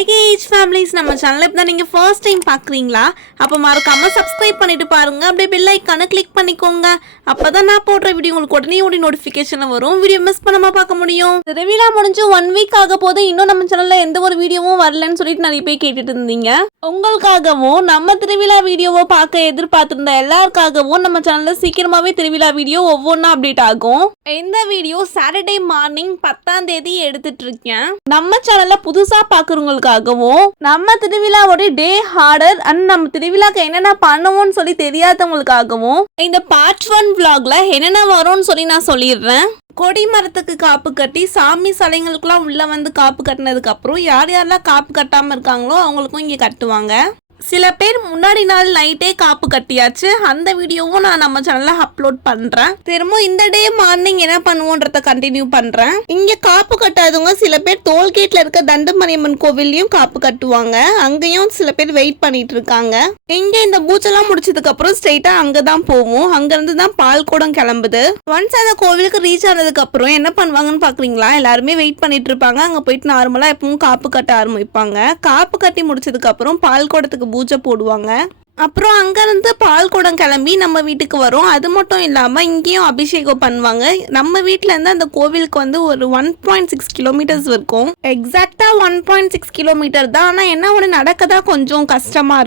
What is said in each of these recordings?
Hi KH families, நம்ம சேனலை இப்போ நீங்க ஃபர்ஸ்ட் டைம் பார்க்குறீங்களா? அப்போ மறக்காம சப்ஸ்கிரைப் பண்ணிட்டு பாருங்க. அப்படியே பெல் ஐகானை கிளிக் பண்ணிக்கோங்க. அப்பதான் நான் போடுற வீடியோ உங்களுக்கு உடனே நோட்டிஃபிகேஷன் வரும். வீடியோ மிஸ் பண்ணாம பார்க்க முடியும். திருவிழா முடிஞ்சு 1 வீக் ஆக போது இன்னும் நம்ம சேனல்ல எந்த ஒரு வீடியோவும் வரலன்னு சொல்லிட்டு நிறைய பேர் கேட்டுட்டு இருந்தீங்க. உங்களுக்காகவும் நம்ம திருவிழா வீடியோவை பார்க்க எதிர்பார்த்திருந்த எல்லாருக்காகவும் நம்ம சேனல்ல சீக்கிரமாவே திருவிழா வீடியோ ஒவ்வொன்றா அப்டேட் ஆகும். இந்த வீடியோ சாட்டர்டே மார்னிங் 10ஆம் தேதி எடுத்துட்டு இருக்கேன். நம்ம சேனல்ல புதுசா பார்க்குறவங்களுக்காகவும் நம்ம திருவிழாவோட டே ஹார்டர் அண்ட் நம்ம திருவிழாக்கு என்னென்ன பண்ணுவோம்னு சொல்லி தெரியாதவங்களுக்காகவும் இந்த பார்ட் 1 vlogல என்னென்ன வரும்னு சொல்லி நான் சொல்லிடுறேன். கொடி மரத்துக்கு காப்பு கட்டி சாமி சலைங்களுக்குலாம் உள்ள வந்து காப்பு கட்டினதுக்கு அப்புறம் யாரெல்லாம் காப்பு கட்டாம இருக்காங்களோ அவங்களுக்கும் இங்க கட்டுவாங்க. சில பேர் முன்னாடி நாள் நைட்டே காப்பு கட்டியாச்சு. அந்த வீடியோவும் நான் நம்ம சேனல்ல அப்லோட் பண்றேன். திரும்ப இந்த டே மார்னிங் என்ன பண்ணுவோன்றத கண்டினியூ பண்றேன். இங்க காப்பு கட்டாதவங்க சில பேர் டோல்கேட்ல இருக்க தண்டமணியம்மன் கோவில்லையும் காப்பு கட்டுவாங்க. அங்கேயும் சில பேர் வெயிட் பண்ணிட்டு இருக்காங்க. இங்க இந்த பூஜைலாம் முடிச்சதுக்கு அப்புறம் ஸ்ட்ரெயிட்டா அங்கதான் போவோம். அங்க இருந்து தான் பால் குடம் கிளம்புது. ஒன்ஸ் அந்த கோவிலுக்கு ரீச் ஆனதுக்கு அப்புறம் என்ன பண்ணுவாங்கன்னு பாக்குறீங்களா? எல்லாருமே வெயிட் பண்ணிட்டு இருப்பாங்க. அங்க போயிட்டு நார்மலா எப்பவும் காப்பு கட்ட ஆரம்பிப்பாங்க. காப்பு கட்டி முடிச்சதுக்கு அப்புறம் பால் குடத்துக்கு பூஜை போடுவாங்க. அப்புறம் அங்கேருந்து பால் குடம் கிளம்பி நம்ம வீட்டுக்கு வரும். அது மட்டும் இல்லாமல் இங்கேயும் அபிஷேகம் பண்ணுவாங்க. நம்ம வீட்டிலேருந்து அந்த கோவிலுக்கு வந்து ஒரு 1.6 கிலோமீட்டர்ஸ் இருக்கும். எக்ஸாக்டாக 1.6 கிலோமீட்டர் தான். ஆனால் என்ன ஒன்று நடக்கதான் கொஞ்சம் கஷ்டமாக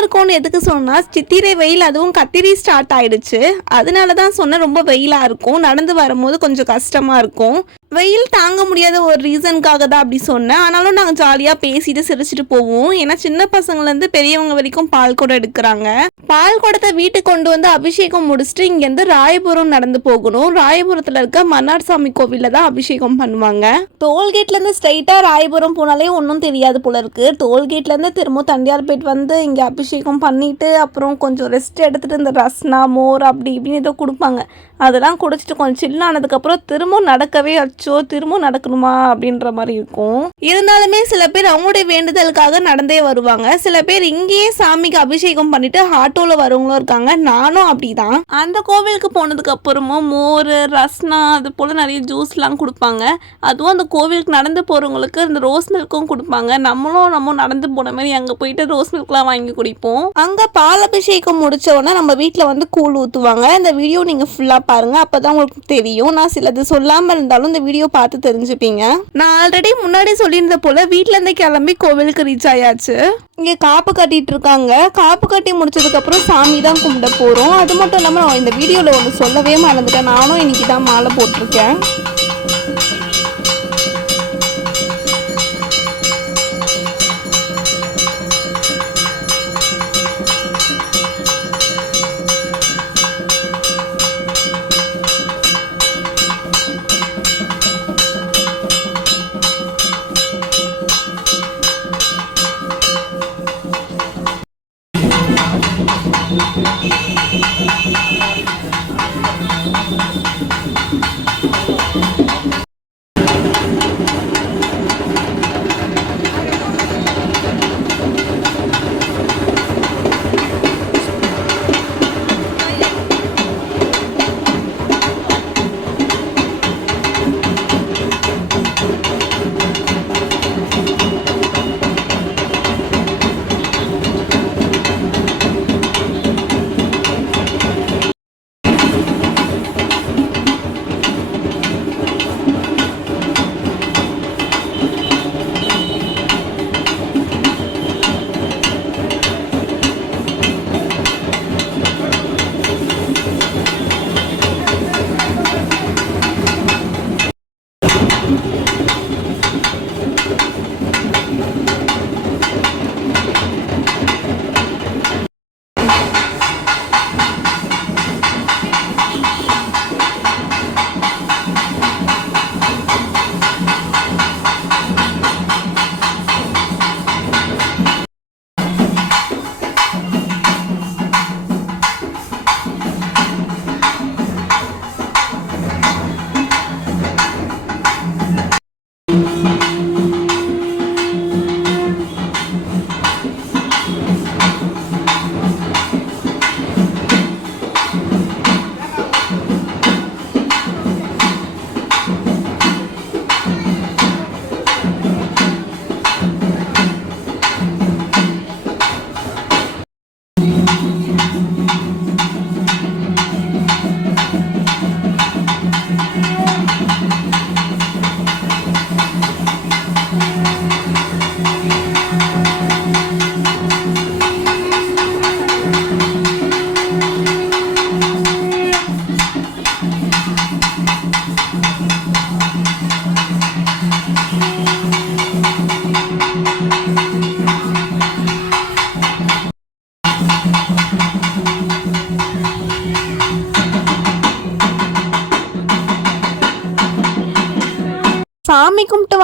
இருக்கும்னு எதுக்கு சொன்னால் சித்திரை வெயில், அதுவும் கத்திரி ஸ்டார்ட் ஆயிடுச்சு. அதனால தான் சொன்ன ரொம்ப வெயிலாக இருக்கும். நடந்து வரும்போது கொஞ்சம் கஷ்டமாக இருக்கும். வெயில் தாங்க முடியாத ஒரு ரீசனுக்காக தான் அப்படி சொன்னேன். ஆனாலும் நாங்கள் ஜாலியாக பேசிட்டு சிரிச்சுட்டு போவோம். ஏன்னா சின்ன பசங்கள்லேருந்து பெரியவங்க வரைக்கும் பால் குடம் எடுக்கிறாங்க. பால் குடத்தை வீட்டுக்கு கொண்டு வந்து அபிஷேகம் முடிச்சுட்டு இங்கேருந்து ராயபுரம் நடந்து போகணும். ராயபுரத்தில் இருக்க மன்னார் சாமி கோவிலில் தான் அபிஷேகம் பண்ணுவாங்க. டோல்கேட்லேருந்து ஸ்ட்ரைட்டாக ராயபுரம் போனாலே ஒன்றும் தெரியாது போல இருக்கு. டோல்கேட்லேருந்து திரும்ப தண்டியார்பேட் வந்து இங்கே அபிஷேகம் பண்ணிட்டு அப்புறம் கொஞ்சம் ரெஸ்ட் எடுத்துட்டு இந்த ரஸ்னா மோர் அப்படி இப்படின்னு ஏதோ கொடுப்பாங்க. அதெல்லாம் குடிச்சிட்டு கொஞ்சம் சில்லானதுக்கப்புறம் திரும்ப நடக்கவே திரும்ப நடக்கணுமா அப்படின்ற மாதிரி இருக்கும். இருந்தாலுமே சில பேர் அவங்களுடைய வேண்டுதலுக்காக நடந்தே வருவாங்க. சில பேர் இங்கேயே சாமிக்கு அபிஷேகம் பண்ணிட்டு ஆட்டோல வரவங்களும் இருக்காங்க. நானும் அப்படிதான். அந்த கோவிலுக்கு போனதுக்கு அப்புறமும் மோர், ரஸ்னா அது போல நிறைய ஜூஸ்லாம் கொடுப்பாங்க. அதுவும் அந்த கோவிலுக்கு நடந்து போறவங்களுக்கு இந்த ரோஸ் மில்க்கும் கொடுப்பாங்க. நம்ம நடந்து போன மாதிரி அங்க போயிட்டு ரோஸ் மில்க்லாம் வாங்கி குடிப்போம். அங்க பால் அபிஷேகம் முடிச்ச உடனே நம்ம வீட்டுல வந்து கூழ் ஊத்துவாங்க. இந்த வீடியோ நீங்க ஃபுல்லா பாருங்க, அப்பதான் உங்களுக்கு தெரியும். நான் சிலது சொல்லாம இருந்தாலும் இந்த வீடியோ பார்த்து தெரிஞ்சுப்பீங்க. நான் ஆல்ரெடி முன்னாடி சொல்லியிருந்த போல வீட்டுல இருந்து கிளம்பி கோவிலுக்கு ரீச் ஆயாச்சு. இங்க காப்பு கட்டிட்டு இருக்காங்க. காப்பு கட்டி முடிச்சதுக்கு அப்புறம் சாமி தான் கும்பிட போறோம். அது மட்டும் இல்லாம இந்த வீடியோல ஒன்று சொல்லவே மறந்துட்டேன். நானும் இன்னைக்கு தான் மாலை போட்டிருக்கேன்.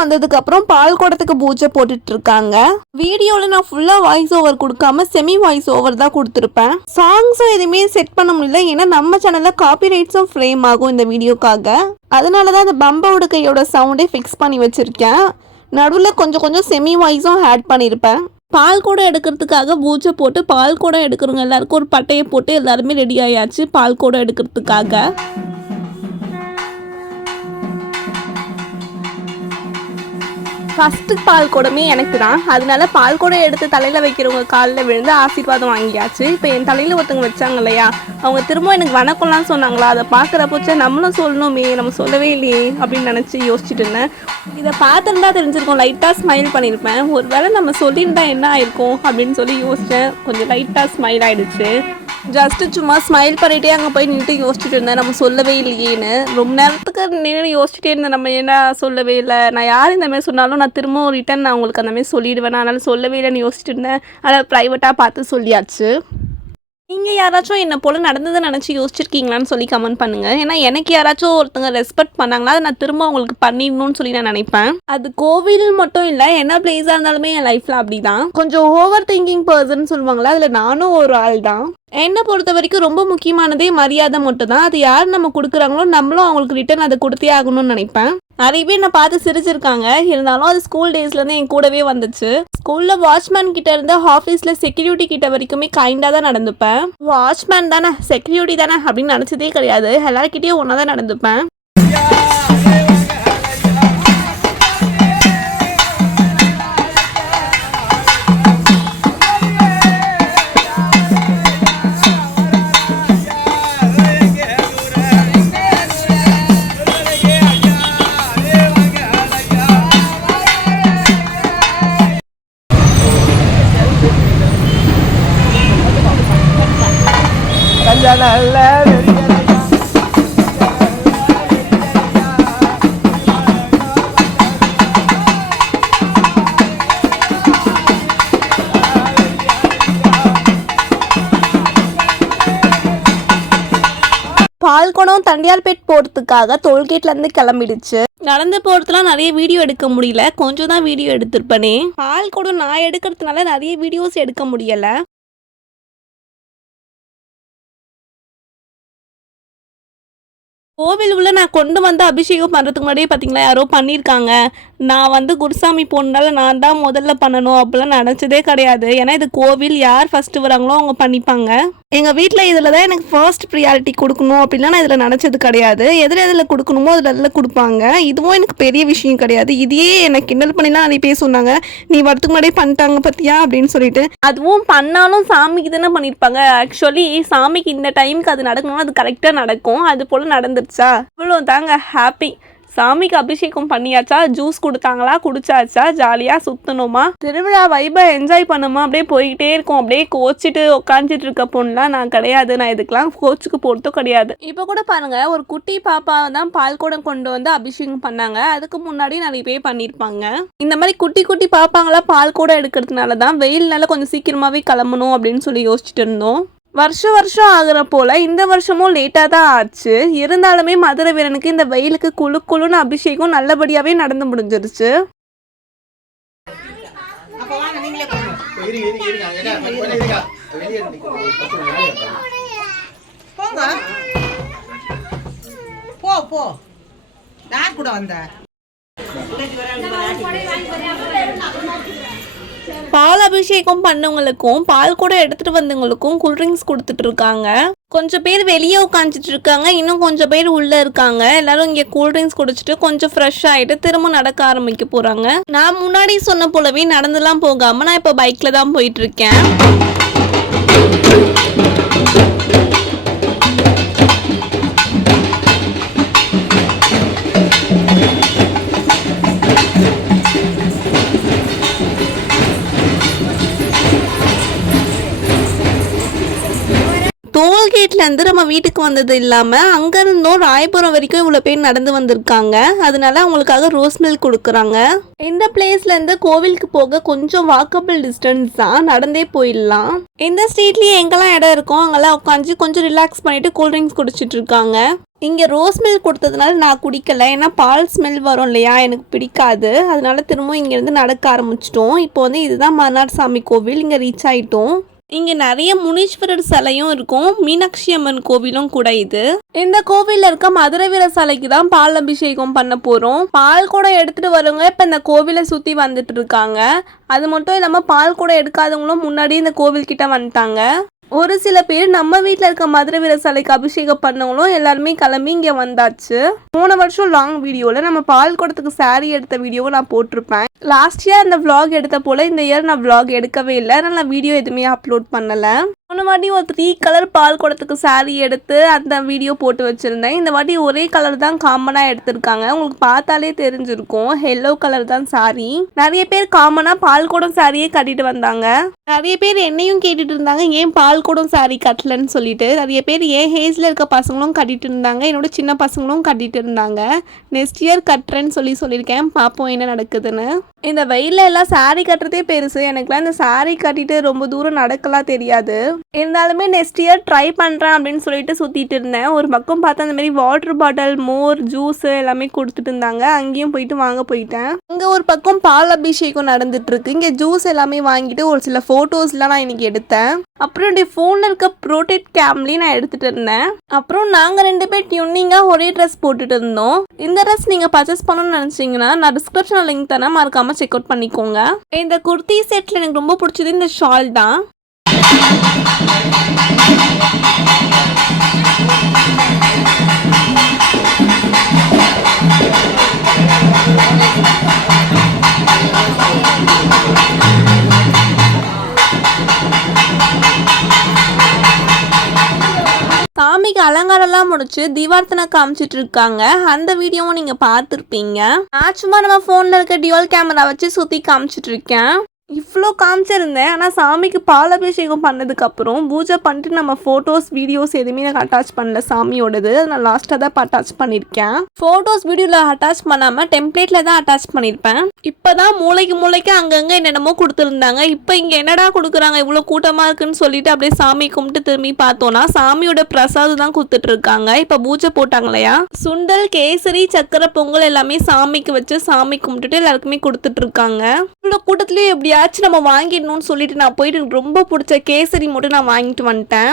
வந்ததுக்கு அப்புறம் பால் குடத்துக்கு பூஜை போட்டுட்டு இருக்காங்க. வீடியோல நான் ஃபுல்லா வாய்ஸ் ஓவர் கொடுக்காம செமி வாய்ஸ் ஓவர் தான் கொடுத்துருப்பேன். சாங்ஸும் எதுவுமே செட் பண்ண முடியல, ஏன்னா நம்ம சேனல்ல காப்பிரைட்ஸும் ஃப்ரேம் ஆகும் இந்த வீடியோக்காக. அதனாலதான் அந்த பம்ப உடுக்கையோட சவுண்டே ஃபிக்ஸ் பண்ணி வச்சிருக்கேன். நடுவில் கொஞ்சம் கொஞ்சம் செமி வாய்ஸும் ஆட் பண்ணியிருப்பேன். பால் குடம் எடுக்கிறதுக்காக பூஜை போட்டு பால் குடம் எடுக்கிறவங்க எல்லாருக்கும் ஒரு பட்டையை போட்டு எல்லாருமே ரெடி ஆயாச்சு பால் குடம் எடுக்கிறதுக்காக. ஃபஸ்ட்டு பால் குடமே எனக்கு தான். அதனால பால் குடம் எடுத்து தலையில் வைக்கிறவங்க காலில் விழுந்து ஆசீர்வாதம் வாங்கியாச்சு. இப்போ என் தலையில் ஒருத்தவங்க வச்சாங்க இல்லையா, அவங்க திரும்ப எனக்கு வணக்கம்லாம் சொன்னாங்களா. அதை பார்க்குறப்போச்சா நம்மளும் சொல்லணுமே, நம்ம சொல்லவே இல்லையே அப்படின்னு நினச்சி யோசிச்சுட்டு இருந்தேன். இதை பார்த்துருந்தா தெரிஞ்சிருக்கோம், லைட்டாக ஸ்மைல் பண்ணியிருப்பேன். ஒரு வேளை நம்ம சொல்லியிருந்தா என்ன ஆயிருக்கும் அப்படின்னு சொல்லி யோசித்தேன். கொஞ்சம் லைட்டாக ஸ்மைல் ஆகிடுச்சு. ஜஸ்ட்டு சும்மா ஸ்மைல் பண்ணிகிட்டே அங்கே போய் நின்று யோசிச்சுட்டு இருந்தேன், நம்ம சொல்லவே இல்லையேன்னு. ரொம்ப நேரத்துக்கு நின்று யோசிச்சுட்டே இருந்தேன், நம்ம என்ன சொல்லவே இல்லை. நான் யார் இந்தமாதிரி சொன்னாலும் நான் திரும்பவும் ரிட்டன் நான் உங்களுக்கு அந்தமாதிரி சொல்லிடுவேன், அதனால் சொல்லவே இல்லைன்னு யோசிச்சுட்டு இருந்தேன். அதை ப்ரைவேட்டாக பார்த்து சொல்லியாச்சு. நீங்கள் யாராச்சும் என்னை போல் நடந்ததை நினச்சி யோசிச்சிருக்கீங்களான்னு சொல்லி கமெண்ட் பண்ணுங்கள். ஏன்னா எனக்கு யாராச்சும் ஒருத்தங்க ரெஸ்பெக்ட் பண்ணாங்களா அதை நான் திரும்ப அவங்களுக்கு பண்ணிடணும்னு சொல்லி நான் நினைப்பேன். அது கோவில் மட்டும் இல்லை, என்ன பிளேஸாக இருந்தாலுமே என் லைஃப்பில் அப்படி தான். கொஞ்சம் ஓவர் திங்கிங் பர்சன் சொல்லுவாங்களா, அதில் நானும் ஒரு ஆள் தான். என்னை பொறுத்த வரைக்கும் ரொம்ப முக்கியமானதே மரியாதை மட்டும் தான். அது யார் நம்ம கொடுக்குறாங்களோ நம்மளும் அவங்களுக்கு ரிட்டன் அதை கொடுத்தே ஆகணும்னு நினைப்பேன். நிறைய பேர் நான் பார்த்து சிரிச்சிருக்காங்க, இருந்தாலும் அது ஸ்கூல் டேஸ்லேருந்து என் கூடவே வந்துச்சு. ஸ்கூலில் வாட்ச்மேன் கிட்ட இருந்து ஆஃபீஸில் செக்யூரிட்டி கிட்ட வரைக்குமே கைண்டாக தான் நடந்துப்பேன். வாட்ச்மேன் தானே செக்யூரிட்டி தானே அப்படின்னு நினச்சதே கிடையாது, எல்லாருக்கிட்டையும் ஒன்றா தான் நடந்துப்பேன். பால் குடம் தண்டியார்பேட் போகிறதுக்காக டோல்கேட்லேருந்து கிளம்பிடுச்சு. நடந்து போகிறதுலாம் நிறைய வீடியோ எடுக்க முடியல, கொஞ்சம் தான் வீடியோ எடுத்திருப்பேனே. பால் குடம் நான் எடுக்கிறதுனால நிறைய வீடியோஸ் எடுக்க முடியலை. கோவில் உள்ள நான் கொண்டு வந்து அபிஷேகம் பண்ணுறதுக்கு முன்னாடியே பார்த்தீங்களா யாரோ பண்ணியிருக்காங்க. நான் வந்து குருசாமி போனால நான் தான் முதல்ல பண்ணணும் அப்படிலாம் நினச்சதே கிடையாது. ஏன்னா இது கோவில், யார் ஃபஸ்ட்டு வராங்களோ அவங்க பண்ணிப்பாங்க. எங்கள் வீட்டில் இதில் தான் எனக்கு ஃபர்ஸ்ட் ப்ரியாரிட்டி கொடுக்கணும் அப்படின்லாம் நான் இதில் நினச்சது கிடையாது. எதில் கொடுக்கணுமோ அதில் கொடுப்பாங்க. இதுவும் எனக்கு பெரிய விஷயம் கிடையாது. இதையே எனக்கு கிண்டல் பண்ணிலாம் நிறைய பேர் சொன்னாங்க, நீ வரத்துக்கு முன்னாடியே பண்ணிட்டாங்க பார்த்தியா அப்படின்னு சொல்லிட்டு. அதுவும் பண்ணாலும் சாமிக்கு தானே பண்ணியிருப்பாங்க. ஆக்சுவலி சாமிக்கு இந்த டைமுக்கு அது நடக்கணும்னா அது கரெக்டாக நடக்கும். அது போல் நடந்துருச்சா, இவ்வளோ தாங்க ஹாப்பி. சாமிக்கு அபிஷேகம் பண்ணியாச்சா, ஜூஸ் கொடுத்தாங்களா, குடிச்சாச்சா, ஜாலியாக சுற்றணுமா, திருவிழா வைபை என்ஜாய் பண்ணுமா, அப்படியே போய்கிட்டே இருக்கும். அப்படியே கோச்சிட்டு உட்காந்துட்டு இருக்க பொண்ணுலாம் நான் கிடையாது. நான் இதுக்கெல்லாம் கோச்சுக்கு போகிறதும் கிடையாது. இப்போ கூட பாருங்கள், ஒரு குட்டி பாப்பாவை தான் பால் குடம் கொண்டு வந்து அபிஷேகம் பண்ணாங்க. அதுக்கு முன்னாடி நிறைய பேர் பண்ணியிருப்பாங்க. இந்த மாதிரி குட்டி குட்டி பாப்பாங்களாம் பால் குடம் எடுக்கிறதுனால தான் வெயில்னால கொஞ்சம் சீக்கிரமாகவே கிளம்பணும் அப்படின்னு சொல்லி யோசிச்சுட்டு இருந்தோம். வருஷம் ஆகிற போல் இந்த வருஷமும் லேட்டாக தான் ஆச்சு. இருந்தாலுமே மதுரை வீரனுக்கு இந்த வெயிலுக்கு குழுன்னு அபிஷேகம் நல்லபடியாகவே நடந்து முடிஞ்சிருச்சு. பால் அபிஷேகம் பண்ணவங்களுக்கும் பால் கூட எடுத்துட்டு வந்தவங்களுக்கும் கூல்ட்ரிங்க்ஸ் கொடுத்துட்டு இருக்காங்க. கொஞ்சம் பேர் வெளியே உட்காந்துட்டு இருக்காங்க, இன்னும் கொஞ்சம் பேர் உள்ள இருக்காங்க. எல்லாரும் இங்கே கூல்ட்ரிங்க்ஸ் குடிச்சிட்டு கொஞ்சம் ஃப்ரெஷ் ஆகிட்டு திரும்ப நடக்க ஆரம்பிக்க போறாங்க. நான் முன்னாடி சொன்ன போலவே நடந்துலாம் போகாம நான் இப்போ பைக்ல தான் போயிட்டு இருக்கேன். டோல்கேட்லேருந்து நம்ம வீட்டுக்கு வந்தது இல்லாமல் அங்கேருந்தும் ராயபுரம் வரைக்கும் இவ்வளோ பேர் நடந்து வந்திருக்காங்க. அதனால அவங்களுக்காக ரோஸ் மில்க் கொடுக்குறாங்க. இந்த பிளேஸ்லேருந்து கோவிலுக்கு போக கொஞ்சம் வாக்கபிள் டிஸ்டன்ஸ் தான், நடந்தே போயிடலாம். இந்த ஸ்ட்ரீட்லேயே எங்கெல்லாம் இடம் இருக்கும் அங்கெல்லாம் உட்காந்து கொஞ்சம் ரிலாக்ஸ் பண்ணிட்டு கூல்ட்ரிங்க்ஸ் குடிச்சிட்டு இருக்காங்க. இங்கே ரோஸ் மில்க் கொடுத்ததுனால நான் குடிக்கல, ஏன்னா பால் ஸ்மெல் வரும் இல்லையா, எனக்கு பிடிக்காது. அதனால திரும்பவும் இங்கேருந்து நடக்க ஆரம்பிச்சிட்டோம். இப்போ வந்து இதுதான் மறுநாள் சாமி கோவில். இங்கே ரீச் ஆகிட்டோம். இங்கே நிறைய முனீஸ்வரர் சிலையும் இருக்கும், மீனாட்சி அம்மன் கோவிலும் கூட. இந்த கோவிலில் இருக்க மதுரை வீர சிலைக்கு தான் பால் அபிஷேகம் பண்ண போகிறோம். பால் கூட எடுத்துகிட்டு வரவங்க இப்போ இந்த கோவிலை சுற்றி வந்துட்டு இருக்காங்க. அது மட்டும் இல்லாமல் பால் கூட எடுக்காதவங்களும் முன்னாடி இந்த கோவில்கிட்ட வந்துட்டாங்க. ஒரு சில பேர் நம்ம வீட்டில் இருக்க மதுரை வீர சிலைக்கு அபிஷேகம் பண்ணவங்களும் எல்லாருமே கிளம்பி இங்கே வந்தாச்சு. போன வருஷம் லாங் வீடியோவில் நம்ம பால் குடத்துக்கு சாரீ எடுத்த வீடியோவை நான் போட்டிருப்பேன். லாஸ்ட் இயர் இந்த vlog எடுத்த போல் இந்த இயர் நான் vlog எடுக்கவே இல்லை, அதனால் நான் வீடியோ எதுவுமே அப்லோட் பண்ணலை. போன வாட்டி ஒரு 3 கலர் பால் குடத்துக்கு சாரீ எடுத்து அந்த வீடியோ போட்டு வச்சுருந்தேன். இந்த வாட்டி ஒரே கலர் தான் காமனாக எடுத்திருக்காங்க. உங்களுக்கு பார்த்தாலே தெரிஞ்சிருக்கும், எல்லோ கலர் தான் சாரீ. நிறைய பேர் காமனாக பால் குடம் சாரியே கட்டிட்டு வந்தாங்க. நிறைய பேர் என்னையும் கேட்டுட்டு இருந்தாங்க, ஏன் பால் குடம் சாரீ கட்டலன்னு சொல்லிட்டு. நிறைய பேர் ஏன் ஏஜில் இருக்க பசங்களும் கட்டிட்டு இருந்தாங்க, என்னோட சின்ன பசங்களும் கட்டிட்டு இருந்தாங்க. நெக்ஸ்ட் இயர் கட்டுறேன்னு சொல்லியிருக்கேன், பார்ப்போம் என்ன நடக்குதுன்னு. இந்த வெயிலில் எல்லாம் சாரீ கட்டுறதே பெருசு. எனக்குலாம் இந்த சாரீ கட்டிட்டு ரொம்ப தூரம் நடக்கலாம் தெரியாது. இருந்தாலுமே நெக்ஸ்ட் இயர் ட்ரை பண்ணுறேன் அப்படின்னு சொல்லிட்டு சுற்றிட்டு இருந்தேன். ஒரு பக்கம் பார்த்தா அந்த மாதிரி வாட்டர் பாட்டில், மோர், ஜூஸ் எல்லாமே கொடுத்துட்டு இருந்தாங்க. அங்கேயும் போயிட்டு வாங்க போயிட்டேன். இங்கே ஒரு பக்கம் பால் அபிஷேகம் நடந்துட்டு இருக்கு. இங்கே ஜூஸ் எல்லாமே வாங்கிட்டு ஒரு சில ஃபோட்டோஸ்லாம் நான் இன்னைக்கு எடுத்தேன். அப்புறம் என்னுடைய ஃபோனில் இருக்க ப்ரோடெக்ட் கேம்லேயும் நான் எடுத்துகிட்டு இருந்தேன். அப்புறம் நாங்கள் 2 பேர் டியூனிங்காக ஒரே ட்ரெஸ் போட்டுட்டு இருந்தோம். இந்த ட்ரெஸ் நீங்கள் பர்ச்சேஸ் பண்ணணும்னு நினச்சிங்கன்னா நான் டிஸ்கிரிப்ஷனில் லிங்க் தரேன், மறக்காமல் செக் அவுட் பண்ணிக்கோங்க. இந்த குர்த்தி செட்டில் எனக்கு ரொம்ப பிடிச்சது இந்த ஷால் தான். சாமிக்கு அலங்காரம்லாம் முடிச்சு தீபார்த்தனை காமிச்சிட்டு இருக்காங்க. அந்த வீடியோவும் நீங்க பார்த்துருப்பீங்க. நான் சும்மா நம்ம போன்ல இருக்க டியூவல் கேமரா வச்சு சுத்தி காமிச்சிட்டு இருக்கேன். இவ்வளோ காமிச்சிருந்தேன். ஆனால் சாமிக்கு பால் அபிஷேகம் பண்ணதுக்கப்புறம் பூஜை பண்ணிட்டு நம்ம ஃபோட்டோஸ் வீடியோஸ் எதுவுமே நான் அட்டாச் பண்ணல சாமியோடது. நான் லாஸ்ட்டாக தான் அட்டாச் பண்ணியிருக்கேன். ஃபோட்டோஸ் வீடியோவில் அட்டாச் பண்ணாமல் டெம்ப்ளேட்டில் தான் அட்டாச் பண்ணியிருப்பேன். இப்போ தான் மூளைக்கு அங்கங்கே என்னென்னமோ கொடுத்துருந்தாங்க. இப்போ இங்கே என்னடா கொடுக்குறாங்க, இவ்வளோ கூட்டமாக இருக்குன்னு சொல்லிட்டு அப்படியே சாமி கும்பிட்டு திரும்பி பார்த்தோன்னா சாமியோட பிரசாதம் தான் கொடுத்துட்டு இருக்காங்க. இப்போ பூஜை போட்டாங்க இல்லையா, சுண்டல், கேசரி, சக்கரை பொங்கல் எல்லாமே சாமிக்கு வச்சு சாமி கும்பிட்டுட்டு எல்லாருக்குமே கொடுத்துட்டு இருக்காங்க. இவ்வளோ கூட்டத்துலேயும் எப்படியா நம்ம வாங்கிடணும்னு சொல்லிட்டு நான் போயிட்டு ரொம்ப பிடிச்ச கேசரி மட்டும் நான் வாங்கிட்டு வந்துட்டேன்.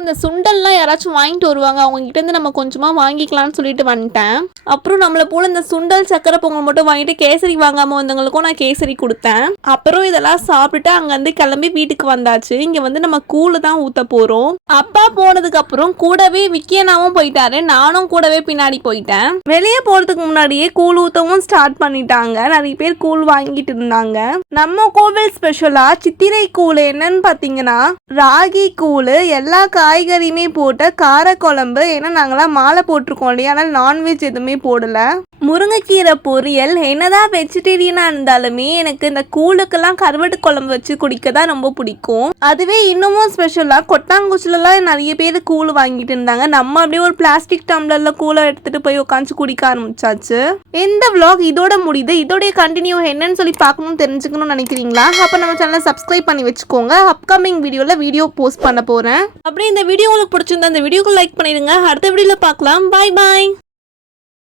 இந்த சுண்டல்லாம் யாராச்சும் வாங்கிட்டு வருவாங்க, அவங்க கிட்ட இருந்து நம்ம கொஞ்சமா வாங்கிக்கலாம்னு சொல்லிட்டு வந்துட்டேன். அப்புறம் நம்மளை போல இந்த சுண்டல், சக்கரை பொங்கல் மட்டும் வாங்கிட்டு கேசரி வாங்காம வந்தவங்களுக்கும் நான் கேசரி கொடுத்தேன். அப்புறம் இதெல்லாம் சாப்பிட்டுட்டு அங்கேருந்து கிளம்பி வீட்டுக்கு வந்தாச்சு. இங்க வந்து நம்ம கூழு தான் ஊத்த போறோம். அப்பா போனதுக்கு அப்புறம் கூடவே விக்கியனாவும் போயிட்டாரு, நானும் கூடவே பின்னாடி போயிட்டேன். வெளியே போறதுக்கு முன்னாடியே கூழ் ஊத்தவும் ஸ்டார்ட் பண்ணிட்டாங்க. நிறைய பேர் கூழ் வாங்கிட்டு இருந்தாங்க. நம்ம கோவில் ஸ்பெஷலா சித்திரை கூழ் என்னன்னு பாத்தீங்கன்னா ராகி கூழ், எல்லா காய்கறியுமே போட்ட காரக்குழம்பு. ஏன்னா நாங்களாம் மாலை போட்டிருக்கோம் இல்லையா, ஆனால் நான்வெஜ் எதுவுமே போடல. முருங்கைக்கீரை பொரியல். என்னதான் வெஜிடேரியனாக இருந்தாலுமே எனக்கு இந்த கூழுக்கெல்லாம் கருவாட்டு குழம்பு வச்சு குடிக்க தான் ரொம்ப பிடிக்கும். அதுவே இன்னமும் ஸ்பெஷலாக கொட்டாங்குச்சிலலாம் நிறைய பேர் கூழ் வாங்கிட்டு இருந்தாங்க. நம்ம அப்படியே ஒரு பிளாஸ்டிக் டம்ளரில் கூழை எடுத்துகிட்டு போய் உட்காந்து குடிக்க ஆரம்பிச்சாச்சு. இந்த vlog இதோட முடியுது. இதோடைய கண்டினியூ என்னன்னு சொல்லி பார்க்கணும்னு தெரிஞ்சுக்கணும்னு நினைக்கிறீங்களா? அப்போ நம்ம சேனலை சப்ஸ்கிரைப் பண்ணி வச்சுக்கோங்க. அப்கமிங் வீடியோவில் வீடியோ போஸ்ட் பண்ண போகிறேன். அப்படியே இந்த வீடியோ உங்களுக்கு பிடிச்சிருந்தா இந்த வீடியோக்கு லைக் பண்ணிடுங்க. அடுத்த வீடியோவில் பார்க்கலாம். பாய் பாய்.